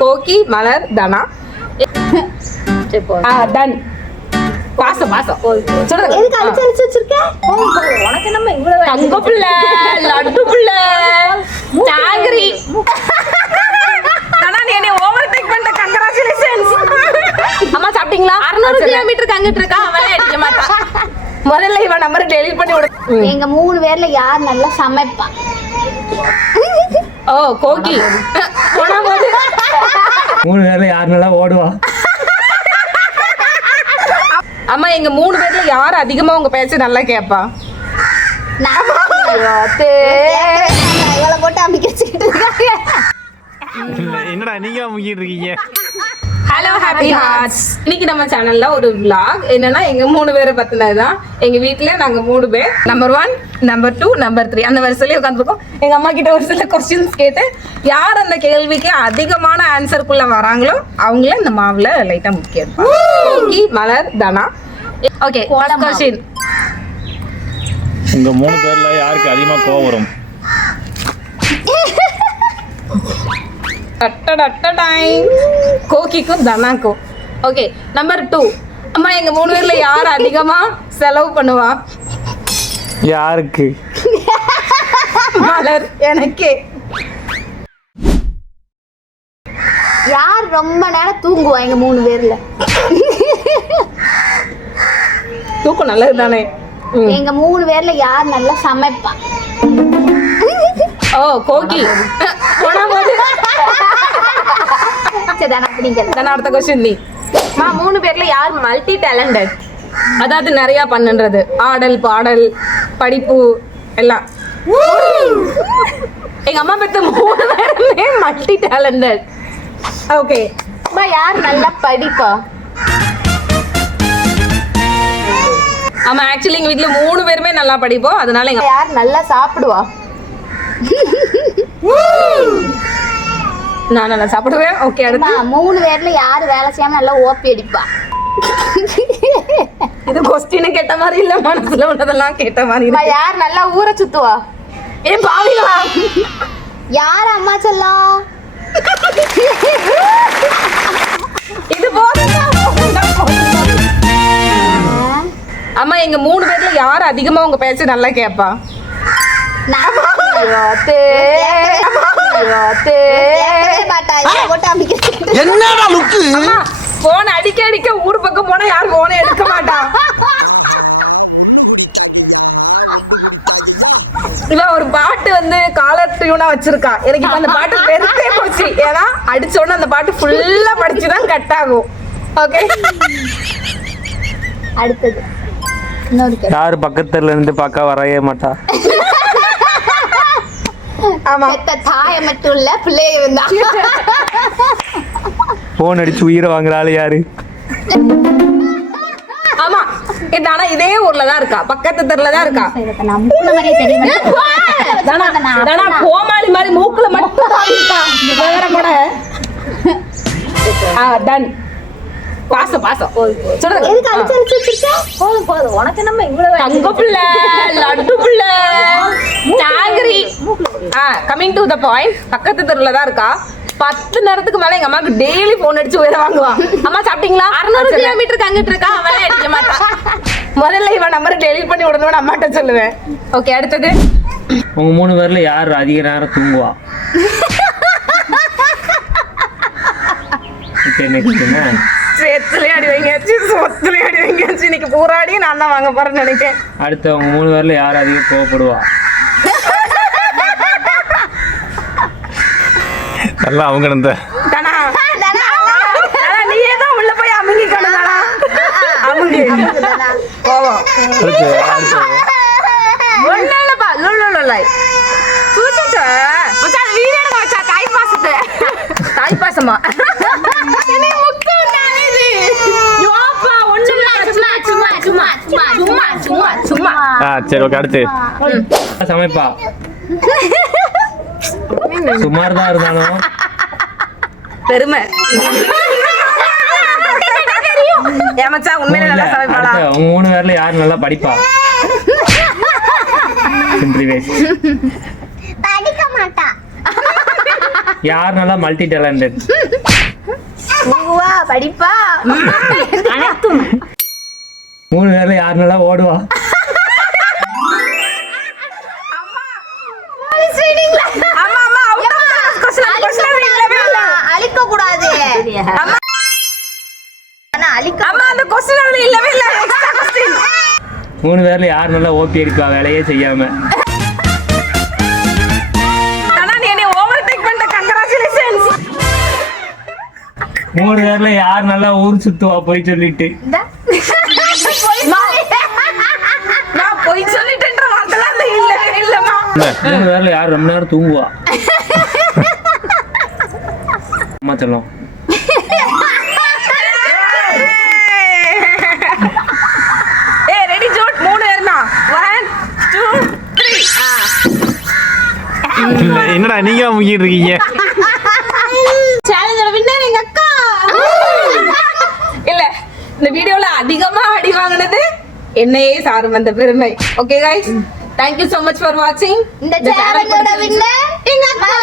கோகி, மலர், தனா. Ton. பாசம் சொல்லுங்க. எதுக்கு அடிச்சு வச்சிருக்க? உனக்கு நம்ம இவ்வளவு தங்க பிள்ளை, லட்டு பிள்ளை, ஜாகரி. ஆனா நீ என்ன ஓவர்டேக் பண்ணிட்ட. கங்க்ராச்சுலேஷன்ஸ். அம்மா சாப்பிட்டீங்களா? 600 கிலோமீட்டருக்கு அங்கிட்டு இருக்கா. அவளே அடிக்க மாட்டா. முதல்ல இவன் நம்பர் டெலீட் பண்ணி விடு. எங்க 3 பேர்ல யார் நல்லா சமைப்பா? ஓ கோகி. போனா போது 3 பேர்ல யார் நல்லா ஓடுவா? அம்மா எங்க 3 பேர்ல யார் அதிகமா உங்க பேச்ச நல்லா கேப்பா? இவளை போட்டு அமுக்கி வச்சுக்கிட்டு இருக்காங்க. என்னடா நீங்க அமுக்கிட்டு இருக்கீங்க? Hello happy hearts. இன்னைக்கு நம்ம சேனல்ல ஒரு vlog. என்னன்னா எங்க 3 பேரை பத்தினதுதான். எங்க வீட்டுல நாங்க 3 பேர் நம்பர் 1, நம்பர் 2, நம்பர் 3 அந்த வரிசையில உட்காந்துருக்கோம். எங்க அம்மா கிட்ட ஒரு சில கொஸ்டின்ஸ் கேட்டு யார் அந்த கேள்விக்கு அதிகமான ஆன்சருக்குள்ள வராங்களோ அவங்கள இந்த மாவுல லைட்டா முக்கிய கோகி, மலர், தனா. Okay question. உங்க 3 பேர்ல யாருக்கு அதிகமா கோவம் வரும்? கோகிக்கும் தனாக்கும். Okay number 2. அம்மா எங்க 3 பேர்ல யார் அதிகமா செலவு பண்ணுவா? யாருக்கு? மலர். எனக்கே. யார் ரொம்ப நேரம் தூங்குவா எங்க 3 பேர்ல? தூக்கம் நல்லது தானே. எங்க 3 பேர்ல யார் நல்லா சமைப்பா? ஓ கோகி. போனா போது அடுத்த கொஸ்டின் நீ. 3 பேர்ல யார் மல்டி டேலண்டட்? அதாவது நிறைய பண்ணுன்றது. ஆடல், பாடல், படிப்பு எல்லாம். எங்க அம்மா பெத்த 3 பேருமே மல்டி டேலண்டட். ஓகே யார் நல்லா படிப்பா? ஆமா ஆக்சுவலி எங்க வீட்ல 3 பேருமே நல்லா படிப்போம். அதனால எங்க யார் நல்லா சாப்பிடுவா? நான் நல்லா சாப்பிடுவேன். ஓகே அடுத்து 3 பேர்ல யார் வேலை செய்யாம நல்லா ஓப்பி அடிப்பா? இது கொஸ்டின் கேட்ட மாதிரி இல்ல, மனசுல உள்ளதெல்லாம் கேட்ட மாதிரி இருக்கு. யார் நல்லா ஊரை சுத்துவா? ஏன் பாவிங்களா? யார் அம்மா செல்லம்? இது போதும். அம்மா எங்க 3 பேர்ல யார் அதிகமா உங்க பேச்ச நல்லா கேப்பா? என்னடா லுக்கு? போன் அடிக்க அடிக்க ஊர் பக்கம் போனா யாரும் போனை எடுக்க மாட்டா. இவ ஒரு பாட்டு வந்து காலர் டியூனா வச்சிருக்கா. எனக்கு இப்ப அந்த பாட்டு வெறுத்தே போச்சு. ஏன்னா அடிச்ச உடனே அந்த பாட்டு ஃபுல்லா படிச்சுதான் கட் ஆகும். ஓகே அடுத்தது யாரு பக்கத்துல இருந்து பார்க்க வரவே மாட்டா? ஆமா தாய மட்டும் இல்ல பிள்ளைய வந்தா போன் அடிச்சு உயிரை வாங்குற ஆளு யாரு? ஆமா ஆனா இதே ஊர்ல தான் இருக்கா, பக்கத்து தெருல தான் இருக்கா. கோமாளி மாதிரி மூக்குல மட்டும் இருக்கா. டன். பாசம் சொல்லுங்க. எதுக்கு அடிச்சு வச்சிருக்க? போதும் உனக்கு நம்ம இவ்வளவு தங்க பிள்ளை, லட்டு பிள்ளை, jaggery. Coming to the point. பக்கத்து தெருல தான் இருக்கா. 10 நேரத்துக்கு மேல எங்க அம்மாக்கு டெய்லி போன் அடிச்சு உயிரை வாங்குவா. அம்மா சாப்பிட்டீங்களா? 600 கிலோமீட்டருக்கு அங்கிட்டு இருக்கா. அவளே அடிக்க மாட்டா. முதல்ல இவன் நம்பர் டெலீட் பண்ணி விடணும்னு அம்மாட்ட சொல்லுவேன். ஓகே அடுத்தது. உங்க 3 பேர்ல யார் அதிக நேரம் தூங்குவா? சேத்துலயே அடி வைங்காச்சு, சொத்துலயே அடி வைங்காச்சு. இன்னைக்கு பூராடி நான் தான் வாங்க போறேன்னு நினைக்கிறேன். அடுத்து உங்க 3 பேர்ல யார் அதிகம் கோவப்படுவா? நல்லா அவங்க நீயே தான் உள்ள போய் அமுங்கிக்கணும். தானா அமுங்கி போவோம். ஒன்னும் தாய் பாசமா சரி ஓகே அடுத்து சமைப்பா? சுமார் தான் இருந்தாலும் பெருமை. ஏமாச்சா உண்மையில நல்லா சமைப்பாளா? உங்க 3 பேர்ல யார் நல்லா படிப்பா? படிக்க மாட்டா. யார் நல்லா மல்டி டேலண்டட்? தூங்குவா படிப்பா அனைத்தும் 3 பேர்ல யார் நல்லா ஓடுவா? அம்மா அம்மா out of the question இல்லவே இல்ல. அழிக்க கூடாது ஆனா அழிக்க அம்மா அந்த क्वेश्चन அதுல இல்லவே இல்ல. Extra question. 3 பேர்ல யார் நல்லா ஓபி எடுப்பா வேலையே செய்யாம? ஆனா நீ என்ன ஓவர்டேக் பண்ண. கங்க்ராச்சுலேஷன்ஸ். 3 பேர்ல யார் நல்லா ஊர் சுத்துவா போய் சொல்லிட்டு? நான் போய் சொல்லிட்டேன்ற வார்த்தைலாம் அதுல இல்லவே இல்லம்மா. 3 பேர்ல யார் ரொம்ப நேரம் தூங்குவா? அம்மா சொல்லும். ஏய் ரெடி ஜோட் 3 பேர்னா 1 2 3. என்னடா நீங்க முக்கிட்டு இருக்கீங்க? சேலஞ்சோட வின்னர் எங்க அக்கா. இல்ல இந்த வீடியோல அதிகமா அடி வாங்குனது என்னையே சாரும் அந்த பெருமை. Okay guys, thank you so much for watching. இந்த சேனலோட வின்னர் எங்க அக்கா.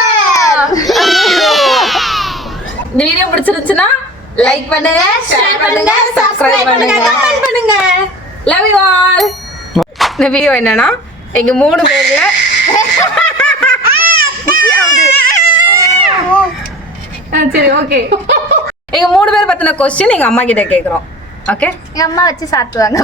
இந்த வீடியோ பிடிச்சிருந்துச்சுன்னா லைக் பண்ணுங்க, ஷேர் பண்ணுங்க, சப்ஸ்கிரைப் பண்ணுங்க, கமெண்ட் பண்ணுங்க. Love you all. இந்த வீடியோ என்னன்னா எங்க 3 பேர்ல சரி ஓகே எங்க 3 பேர் பத்தின क्वेश्चन எங்க அம்மா கிட்ட கேக்குறோம். ஓகே எங்க அம்மா வச்சு சாத்துவாங்க.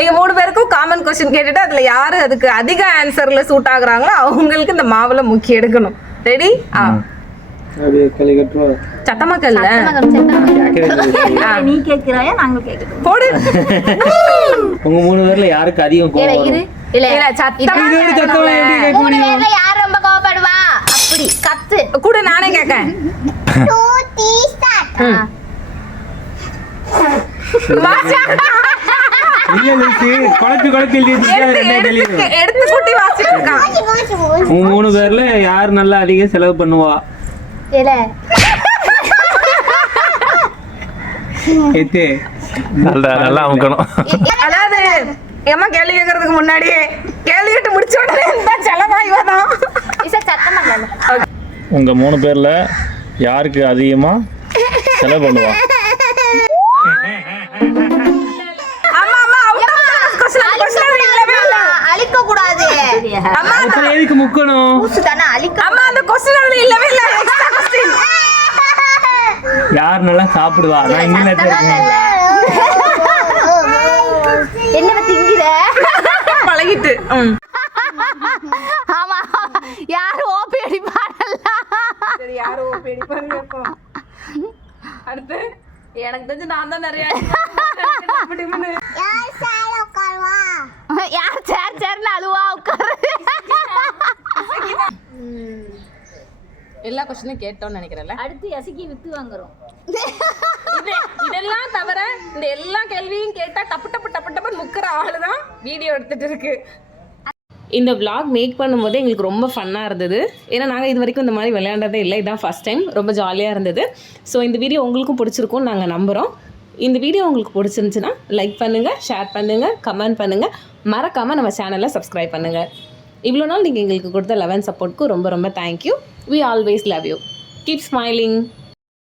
எங்க 3 பேருக்கும் காமன் क्वेश्चन கேட்டுட்டு அதுல யாரு அதுக்கு அதிக ஆன்சர்ல சூட் ஆகுறாங்களோ அவங்களுக்கு இந்த மாவுல முக்கி எடுக்கணும். ரெடி? அப்படியே களி கட்டுவா. சத்தமா கல்ல நீ கேக்குறாயா நாங்க கேக்குறோம். போடு. உங்க 3 பேர்ல யாருக்கு அதிகம் கோவம் வரும்? இல்ல இல்ல சத்தமா சத்தமா எப்படி கேட்க 3 முடியும்? பேர்ல யார் ரொம்ப கோவப்படுவா? அப்படி கத்து. கூட நானே கேட்கேன். 2 3 ஸ்டார்ட். இல்ல லூசி குழப்பி எடுத்து குட்டி வாசிட்டு இருக்கான். உங்க 3 பேர்ல யார் நல்லா அதிக செலவு பண்ணுவா? இல்ல எத்தே நல்லா அமுக்கணும். அதாவது ஏமா கேள்வி கேட்கறதுக்கு முன்னாடியே கேள்வி கேட்டு முடிச்ச உடனே இந்த செலவாய்வாதான். இசை சத்தமா இல்ல. உங்க 3 பேர்ல யாருக்கு அதிகமா செலவு பண்ணுவா? அம்மா அம்மா அவுட் ஆஃப் क्वेश्चन இல்லவே இல்ல. அழிக்க கூடாது. அம்மா அப்புறம் எதுக்கு முக்கணும்? ஊசு தான அழிக்க. அம்மா அந்த क्वेश्चन அதுல இல்லவே இல்ல. Extra question. யார் நல்லா சாப்பிடுவா? நான் இங்க இருக்கேன். என்ன திங்கிற? பழகிட்டு. ஆமா யார் ஓபி அடிப்பாடல்ல. சரி யாரோ பேடி பாருங்க இப்போ. அடுத்து எனக்கு தெரிஞ்சு நான் தான் நிறைய யார் சேர் சேர்னு அழுவா உட்காரு. எல்லா क्वेश्चनயும் கேட்டோம்னு நினைக்கிறேன்ல. அடுத்து எசக்கி வித்து வாங்குறோம். இதெல்லாம் தவிர இந்த எல்லா கேள்வியும் கேட்டா டப்பு டப்பு டப்பு டப்புன்னு முக்கிற ஆளு தான் வீடியோ எடுத்துட்டு இருக்கு. இந்த vlog மேக் பண்ணும்போது எங்களுக்கு ரொம்ப ஃபன்னாக இருந்தது. ஏன்னா நாங்கள் இது வரைக்கும் இந்த மாதிரி விளையாண்டதே இல்லை. இதான் ஃபஸ்ட் டைம். ரொம்ப ஜாலியாக இருந்தது. ஸோ இந்த வீடியோ உங்களுக்கும் பிடிச்சிருக்கும்னு நாங்கள் நம்புகிறோம். இந்த வீடியோ உங்களுக்கு பிடிச்சிருந்துச்சுன்னா லைக் பண்ணுங்கள், ஷேர் பண்ணுங்கள், கமெண்ட் பண்ணுங்கள். மறக்காமல் நம்ம சேனலை சப்ஸ்கிரைப் பண்ணுங்கள். இவ்வளோ நாள் நீங்கள் எங்களுக்கு கொடுத்த லவ் அண்ட் சப்போர்ட்க்கு ரொம்ப ரொம்ப thank you. We always love you. Keep smiling.